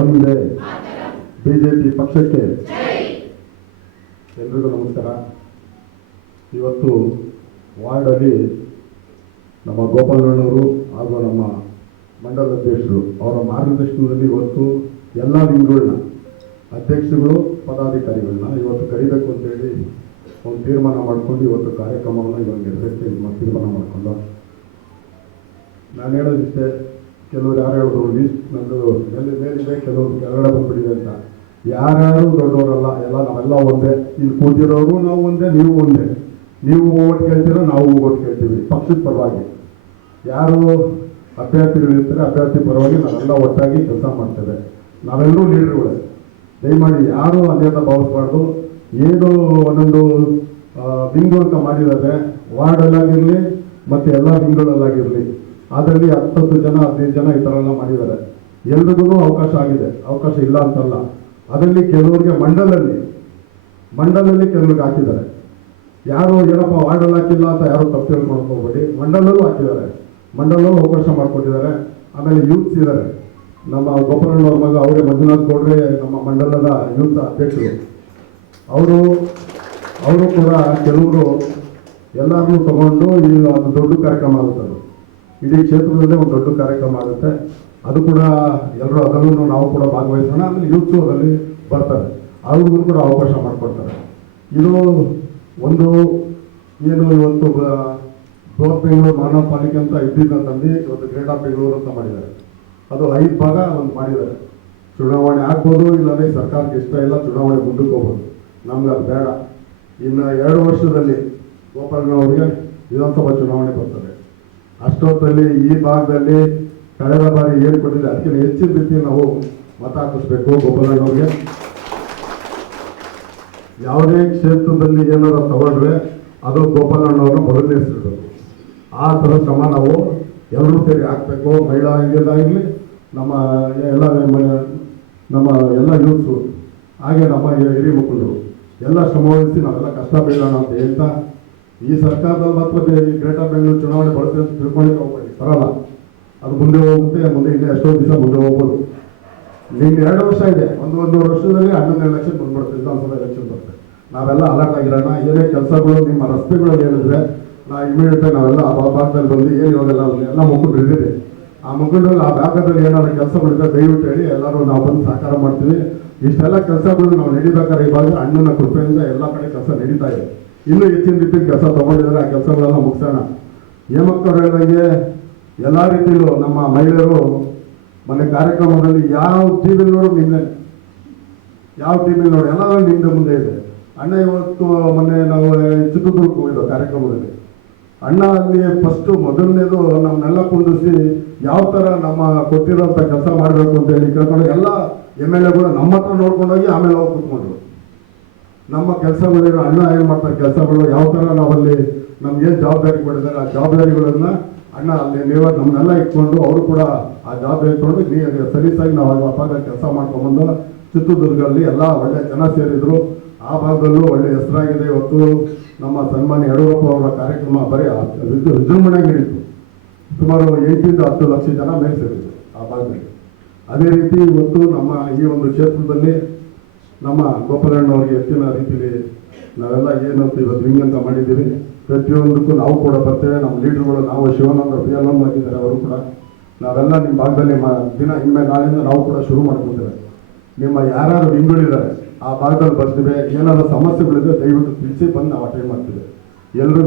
ಒಂದೇ ಬಿಜೆಪಿ ಪಕ್ಷಕ್ಕೆ ಎಲ್ರಿಗೂ ನಮಸ್ಕಾರ. ಇವತ್ತು ವಾರ್ಡಲ್ಲಿ ನಮ್ಮ ಗೋಪಾಲಣ್ಣವರು ಹಾಗೂ ನಮ್ಮ ಮಂಡಲ ಅಧ್ಯಕ್ಷರು ಅವರ ಮಾರ್ಗದರ್ಶನದಲ್ಲಿ ಇವತ್ತು ಎಲ್ಲ ವಿಂಗ್ಗಳನ್ನ ಅಧ್ಯಕ್ಷರುಗಳು ಪದಾಧಿಕಾರಿಗಳನ್ನ ಇವತ್ತು ಕರಿಬೇಕು ಅಂತೇಳಿ ಒಂದು ತೀರ್ಮಾನ ಮಾಡಿಕೊಂಡು ಇವತ್ತು ಕಾರ್ಯಕ್ರಮವನ್ನು ಇವಾಗ ನಡೆಸಕ್ಕೆ ತೀರ್ಮಾನ ಮಾಡಿಕೊಂಡು ನಾನು ಹೇಳೋದಿಷ್ಟೇ. ಕೆಲವರು ಯಾರು ಹೇಳಿದ್ರು ಲೀಸ್ಟ್ ನಂದು ಮೇಲಿದೆ, ಕೆಲವರು ಕೆಳಗಡೆ ಬಂದ್ಬಿಟ್ಟಿದೆ ಅಂತ. ಯಾರ್ಯಾರು ದೊಡ್ಡವರಲ್ಲ, ಎಲ್ಲ ನಾವೆಲ್ಲ ಒಂದೇ. ಇಲ್ಲಿ ಕೂತಿರೋರು ನಾವು ಒಂದೇ, ನೀವು ಒಂದೇ. ನೀವು ಓಟ್ ಕೇಳ್ತೀರೋ ನಾವು ಓಟ್ ಕೇಳ್ತೀವಿ ಪಕ್ಷದ ಪರವಾಗಿ. ಯಾರು ಅಭ್ಯರ್ಥಿಗಳಿರ್ತಾರೆ ಅಭ್ಯರ್ಥಿ ಪರವಾಗಿ ನಾವೆಲ್ಲ ಒಟ್ಟಾಗಿ ಕೆಲಸ ಮಾಡ್ತೇವೆ. ನಾವೆಲ್ಲರೂ ಲೀಡರ್ಗಳೇ. ದಯಮಾಡಿ ಯಾರೂ ಅನ್ಯತಾ ಭಾವಿಸಬಾರ್ದು. ಏನು ಒಂದೊಂದು ವಿಂಗು ಅಂತ ಮಾಡಿದ್ದಾರೆ, ವಾರ್ಡಲ್ಲಾಗಿರಲಿ ಮತ್ತು ಎಲ್ಲ ವಿಂಗ್ಗಳಲ್ಲಾಗಿರಲಿ, ಅದರಲ್ಲಿ 10 ಜನ 15 ಜನ ಈ ಥರ ಎಲ್ಲ ಮಾಡಿದ್ದಾರೆ. ಎಲ್ರಿಗೂ ಅವಕಾಶ ಆಗಿದೆ, ಅವಕಾಶ ಇಲ್ಲ ಅಂತಲ್ಲ. ಅದರಲ್ಲಿ ಕೆಲವರಿಗೆ ಮಂಡಲಲ್ಲಿ ಕೆಲವ್ರಿಗೆ ಹಾಕಿದ್ದಾರೆ. ಯಾರು ಏನಪ್ಪ ವಾರ್ಡಲ್ಲಿ ಹಾಕಿಲ್ಲ ಅಂತ ಯಾರು ತಪ್ಪು ತಿಳ್ಕೊಂಡು ಹೋಗ್ಬೇಡಿ. ಮಂಡಲಲ್ಲೂ ಹಾಕಿದ್ದಾರೆ, ಮಂಡಲಲ್ಲೂ ಅವಕಾಶ ಮಾಡಿಕೊಟ್ಟಿದ್ದಾರೆ. ಆಮೇಲೆ ಯೂತ್ಸ್ ಇದ್ದಾರೆ. ನಮ್ಮ ಗೋಪಾಲಣ್ಣವ್ರ ಮಗ ಅವರೇ ಮಂಜುನಾಥ್ ಗೌಡ್ರೆ ನಮ್ಮ ಮಂಡಲದ ಯೂತ್ ಅಧ್ಯಕ್ಷರು. ಅವರು ಕೂಡ ಕೆಲವರು ಎಲ್ಲರನ್ನೂ ತಗೊಂಡು ಈ ಒಂದು ದೊಡ್ಡ ಕಾರ್ಯಕ್ರಮ ಆಗುತ್ತೆ. ಅದು ಇಡೀ ಕ್ಷೇತ್ರದಲ್ಲೇ ಒಂದು ದೊಡ್ಡ ಕಾರ್ಯಕ್ರಮ ಆಗುತ್ತೆ. ಅದು ಕೂಡ ಎಲ್ಲರೂ ಅದರಲ್ಲೂ ನಾವು ಕೂಡ ಭಾಗವಹಿಸೋಣ. ಆಮೇಲೆ ಯೂತ್ಸು ಅದರಲ್ಲಿ ಬರ್ತಾರೆ, ಅವ್ರಿಗೂ ಕೂಡ ಅವಕಾಶ ಮಾಡಿಕೊಡ್ತಾರೆ. ಇದು ಒಂದು ಏನು ಇವತ್ತು ಬೃಹತ್ ಬೆಂಗಳೂರು ಮಹಾನಗರ ಪಾಲಿಕೆ ಅಂತ ಇದ್ದಿದ್ದಂತಂದು ಇವತ್ತು ಗ್ರೇಟ್ ಆಫ್ ಬೆಂಗಳೂರು ಅಂತ ಮಾಡಿದ್ದಾರೆ. ಅದು 5 ಭಾಗ ಒಂದು ಮಾಡಿದ್ದಾರೆ. ಚುನಾವಣೆ ಆಗ್ಬೋದು, ಇಲ್ಲಾಂದರೆ ಸರ್ಕಾರಕ್ಕೆ ಇಷ್ಟ ಇಲ್ಲ, ಚುನಾವಣೆ ಮುಂದಕ್ಕೆ ಹೋಗ್ಬೋದು. ನಮ್ಗೆ ಅದು ಬೇಡ. ಇನ್ನು 2 ವರ್ಷದಲ್ಲಿ ಗೋಪಾಲಣ್ಣವರಿಗೆ ವಿಧಾನಸಭಾ ಚುನಾವಣೆ ಬರ್ತದೆ. ಅಷ್ಟೊತ್ತಲ್ಲಿ ಈ ಭಾಗದಲ್ಲಿ ಕಳೆದ ಬಾರಿ ಏನು ಕೊಟ್ಟಿದೆ ಅದಕ್ಕಿಂತ ಹೆಚ್ಚಿನ ರೀತಿ ನಾವು ಮತ ಹಾಕಿಸ್ಬೇಕು ಗೋಪಾಲಣ್ಣವ್ರಿಗೆ. ಯಾವುದೇ ಕ್ಷೇತ್ರದಲ್ಲಿ ಏನಾದ್ರು ತಗೊಂಡ್ರೆ ಅದು ಗೋಪಾಲಣ್ಣವ್ರನ್ನ ಮೊದಲನೇ ಹೆಸರಿಡಬೇಕು. ಆ ಥರ ಶ್ರಮ ನಾವು ಎಲ್ಲರೂ ಸೇರಿ ಹಾಕಬೇಕು. ಮಹಿಳಾ ಆಗಿರಲಿ, ನಮ್ಮ ಎಲ್ಲ ಯೂತ್ಸು, ಹಾಗೆ ನಮ್ಮ ಹಿರಿಯ ಮುಖಂಡರು ಎಲ್ಲ ಶ್ರಮವಹಿಸಿ ನಾವೆಲ್ಲ ಕಷ್ಟ ಬೀಳೋಣ ಅಂತ ಹೇಳ್ತಾ, ಈ ಸರ್ಕಾರದಲ್ಲಿ ಮಾತ್ರ ಗ್ರೇಟರ್ ಬೆಂಗಳೂರು ಚುನಾವಣೆ ಬಳಸ್ತೀವಿ ಅಂತ ತಿಳ್ಕೊಳ್ಳಿಕ್ಕೆ ಹೋಗ್ಬೇಡಿ. ಬರಲ್ಲ, ಅದು ಮುಂದೆ ಹೋಗುತ್ತೆ. ಮುಂದೆ ಇನ್ನೂ ಎಷ್ಟೋ ದಿವಸ ಮುಂದೆ ಹೋಗ್ಬೋದು. ನಿಮ್ಗೆ 2 ವರ್ಷ ಇದೆ. ಒಂದೂವರೆ ವರ್ಷದಲ್ಲಿ 11 ಎಲೆಕ್ಷನ್ ಬಂದ್ಬಿಡುತ್ತೆ, ವಿಧಾನಸಭಾ ಎಲೆಕ್ಷನ್ ಬರುತ್ತೆ. ನಾವೆಲ್ಲ ಅಲರ್ಟ್ ಆಗಿರೋಣ. ಏನೇ ಕೆಲಸಗಳು ನಿಮ್ಮ ರಸ್ತೆಗಳಲ್ಲಿ ಏನಿದ್ರೆ ಇಮಿಡಿಯೇಟಾಗಿ ನಾವೆಲ್ಲ ಆ ಭಾಗದಲ್ಲಿ ಬಂದು ಏನು ಇವಾಗೆಲ್ಲ ಎಲ್ಲ ಮುಖಂಡರು ಇದ್ದೀರಿ. ಆ ಮುಖಂಡರಲ್ಲಿ ಆ ಭಾಗದಲ್ಲಿ ಏನಾದ್ರು ಕೆಲಸಗಳಿದ್ರೆ ದಯವಿಟ್ಟು ಹೇಳಿ, ಎಲ್ಲರೂ ನಾವು ಬಂದು ಸಹಕಾರ ಮಾಡ್ತೀವಿ. ಇಷ್ಟೆಲ್ಲ ಕೆಲಸಗಳು ನಾವು ನಡೀಬೇಕಾದ್ರೆ ಈ ಭಾಗ ಅಣ್ಣನ ಕೃಪೆಯಿಂದ ಎಲ್ಲ ಕಡೆ ಕೆಲಸ ನಡೀತಾ ಇದೆ. ಇನ್ನೂ ಹೆಚ್ಚಿನ ರೀತಿಯಲ್ಲಿ ಕೆಲಸ ತೊಗೊಂಡಿದ್ದಾರೆ. ಆ ಕೆಲಸಗಳೆಲ್ಲ ಮುಗಿಸೋಣ. ಹೇಮಕ್ಕವ್ರು ಹೇಳಿದಂಗೆ ಎಲ್ಲ ರೀತಿಯಲ್ಲೂ ನಮ್ಮ ಮಹಿಳೆಯರು ಮೊನ್ನೆ ಕಾರ್ಯಕ್ರಮದಲ್ಲಿ ಯಾವ ಟಿ ವಿಲಿ ನೋಡೋದು ನಿಮ್ಮದೇ, ಯಾವ ಟಿ ವಿಲಿ ನೋಡಿ ಎಲ್ಲ ನಿಮ್ಮದೇ ಮುಂದೆ ಇದೆ. ಅಣ್ಣ ಇವತ್ತು ಮೊನ್ನೆ ನಾವು ಚಿತ್ರದುರ್ಗಕ್ಕೆ ಹೋಗಿದ್ದೋ ಕಾರ್ಯಕ್ರಮದಲ್ಲಿ. ಅಣ್ಣ ಅಲ್ಲಿ ಫಸ್ಟು ಮೊದಲನೇದು ನಮ್ಮನ್ನೆಲ್ಲ ಕುಂದಿಸಿ ಯಾವ ಥರ ನಮ್ಮ ಕೊಟ್ಟಿರೋಂಥ ಕೆಲಸ ಮಾಡಬೇಕು ಅಂತ ಹೇಳಿ ಕೇಳ್ಕೊಂಡು ಎಲ್ಲ MLAಗಳು ನಮ್ಮ ಹತ್ರ ನೋಡ್ಕೊಂಡೋಗಿ ಆಮೇಲೆ ಹೋಗಿ ಕೂತ್ಕೊಂಡ್ರು. ನಮ್ಮ ಕೆಲಸಗಳೇನು ಅಣ್ಣ ಏನು ಮಾಡ್ತಾರೆ, ಕೆಲಸಗಳು ಯಾವ ಥರ ನಾವಲ್ಲಿ ನಮ್ಗೇನು ಜವಾಬ್ದಾರಿ ಕೊಟ್ಟಿದ್ದಾರೆ ಆ ಜವಾಬ್ದಾರಿಗಳನ್ನ ಅಣ್ಣ ಅಲ್ಲಿ ನಮ್ಮನ್ನೆಲ್ಲ ಇಟ್ಕೊಂಡು ಅವರು ಕೂಡ ಆ ಜವಾಬ್ದಾರಿ ಇಟ್ಕೊಂಡು ಸಲೀಸಾಗಿ ನಾವು ಆ ಭಾಗ ಕೆಲಸ ಮಾಡ್ಕೊಂಡ್ಬಂದು ಚಿತ್ರದುರ್ಗದಲ್ಲಿ ಎಲ್ಲ ಒಳ್ಳೆ ಜನ ಸೇರಿದ್ರು. ಆ ಭಾಗದಲ್ಲೂ ಒಳ್ಳೆ ಹೆಸರಾಗಿದೆ. ಇವತ್ತು ನಮ್ಮ ಸನ್ಮಾನ್ಯ ಯಡಿಯೂರಪ್ಪ ಅವರ ಕಾರ್ಯಕ್ರಮ ಬರೀ ವಿಜೃಂಭಣೆಯಾಗಿ ನಡೀತು. ಸುಮಾರು 8ರಿಂದ 10 ಲಕ್ಷ ಜನ ಮೇಲೆ ಸೇರಿದ್ರು ಆ ಭಾಗದಲ್ಲಿ. ಅದೇ ರೀತಿ ಇವತ್ತು ನಮ್ಮ ಈ ಒಂದು ಕ್ಷೇತ್ರದಲ್ಲಿ ನಮ್ಮ ಗೋಪಾಲಣ್ಣವ್ರಿಗೆ ಹೆಚ್ಚಿನ ರೀತಿಯಲ್ಲಿ ನಾವೆಲ್ಲ ಏನಂತ ಇವತ್ತು ವಿಂಗ್ ಅಂತ ಮಾಡಿದ್ದೀವಿ. ಪ್ರತಿಯೊಂದಕ್ಕೂ ನಾವು ಕೂಡ ಬರ್ತೇವೆ. ನಮ್ಮ ಲೀಡರ್ಗಳು ನಾವು ಶಿವಾನಂದ PLM ಆಗಿದ್ದಾರೆ, ಅವರು ಕೂಡ ನಾವೆಲ್ಲ ನಿಮ್ಮ ಭಾಗದಲ್ಲಿ ದಿನ ಇನ್ಮೇಲೆ ನಾಳೆಯಿಂದ ನಾವು ಕೂಡ ಶುರು ಮಾಡ್ಕೊತೇವೆ. ನಿಮ್ಮ ಯಾರ್ಯಾರು ವಿಂಗ್ಗಳಿದ್ದಾರೆ ಆ ಭಾಗದಲ್ಲಿ ಬರ್ತೀವಿ. ಏನಾದರೂ ಸಮಸ್ಯೆಗಳಿದ್ರೆ ದಯವಿಟ್ಟು ತಿಳಿಸಿ ಬಂದು ನಾವು ಅಟೆಂಡ್ ಮಾಡ್ತೀವಿ. ಎಲ್ಲರೂ